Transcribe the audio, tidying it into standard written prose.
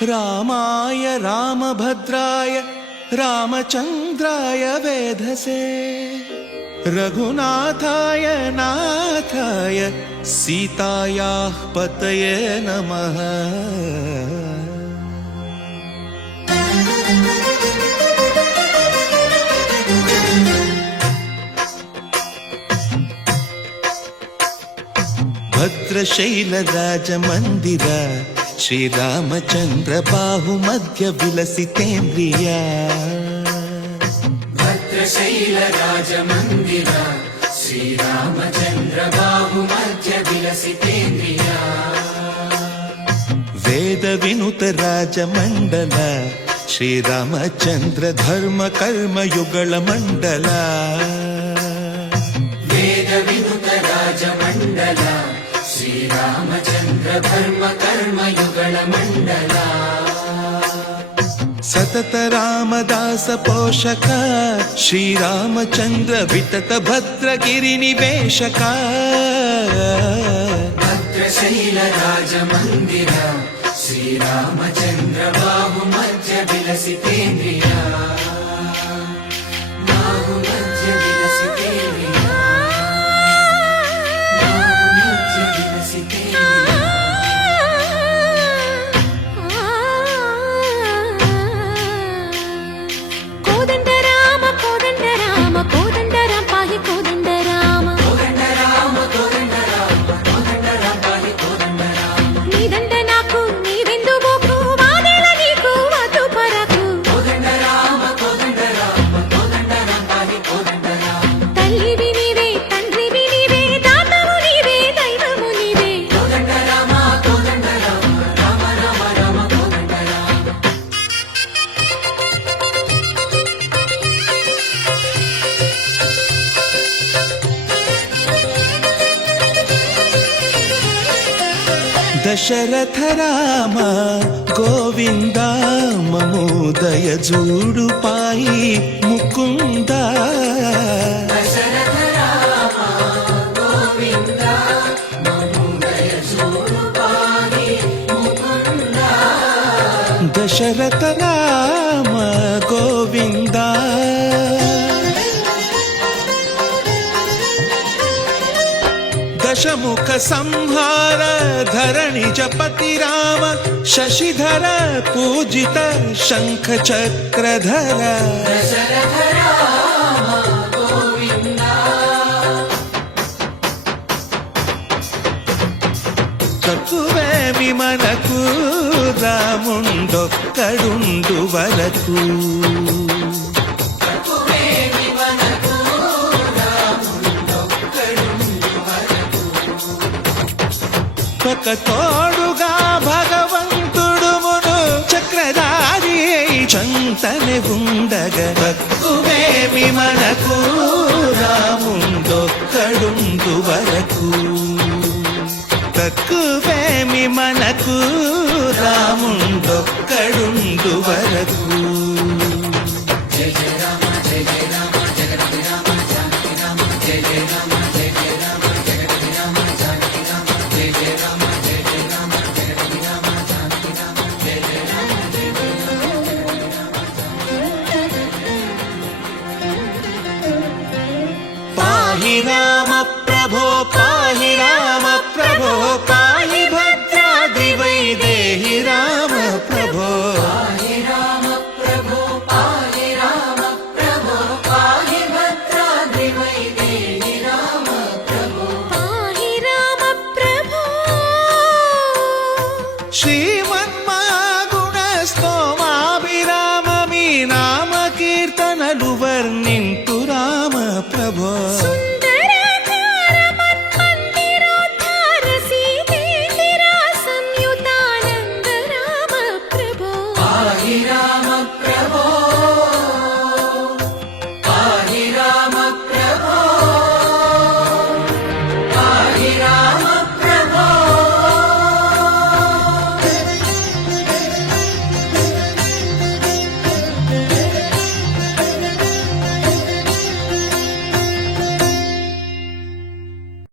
रामाय रामभद्राय रामचन्द्राय वेधसे रघुनाथाय नाथाय सीतायाः पतये नमः। भद्रशैलराजमन्दिर श्रीरामचन्द्र बाहुमध्य विलसितेन्द्रिया। भद्रशैलराजमन्दिर श्रीरामचन्द्र बाहुमध्य विलसितेन्द्रिया। वेदविनुत राजमण्डल श्रीरामचन्द्र धर्म कर्म युगल मण्डल। वेदविनुत राजमण्डल श्रीरामचन्द्र धर्म कर्म युगल मण्डल। सतत रामदास पोषक श्रीरामचन्द्र वितत भद्रगिरि निवेशक। भद्रशैल राजमन्दिर श्रीरामचन्द्र बाहुमध्य विलसितेन्द्रिया। बाहुमध्य विलसितेन्द्रिया। बाहुमध्य विलसितेन्द्रिया। दशरथ राम गोविंद ममोदय जूडु पाई मुकुंद। दशरथ राम गोविंद ममोदय जूडु पाई मुकुंद। दशरथ राम गोविंद दशमुख संहार धरणि जपति राम शशिधर पूजित शंख चक्रधर। दशरथ राम गोविंद तकुवेमि मनकु रामुंडొక్కడుండు వరకు। ఒక తోడుగా భగవంతుడు మును చక్రధారి చంతనే ఉండగా తక్కువేమి మనకు రాముండొక్కడుండు వరకు। తక్కువేమి మనకు రాముండొక్కడుండు వరకు। జయ జయ రామ జయ జయ రామ జగతి రామ జానకి రామ జయ జయ రామ జయ జయ రామ జగతి రామ జానకి రామ జయ జయ రామ జయ జయ రామ జగతి రామ జానకి రామ జయ జయ రామ జయ జయ రామ జగతి రామ జానకి రామ। పాహి రామ ప్రభో పాహి రామ ప్రభో పాహి భద్రాద్రి వైదేహి రామ ప్రభో। పాహి రామ ప్రభో పాహి రామ ప్రభో పాహి భద్రాద్రి వైదేహి రామ ప్రభో। పాహి రామ ప్రభో శ్రీ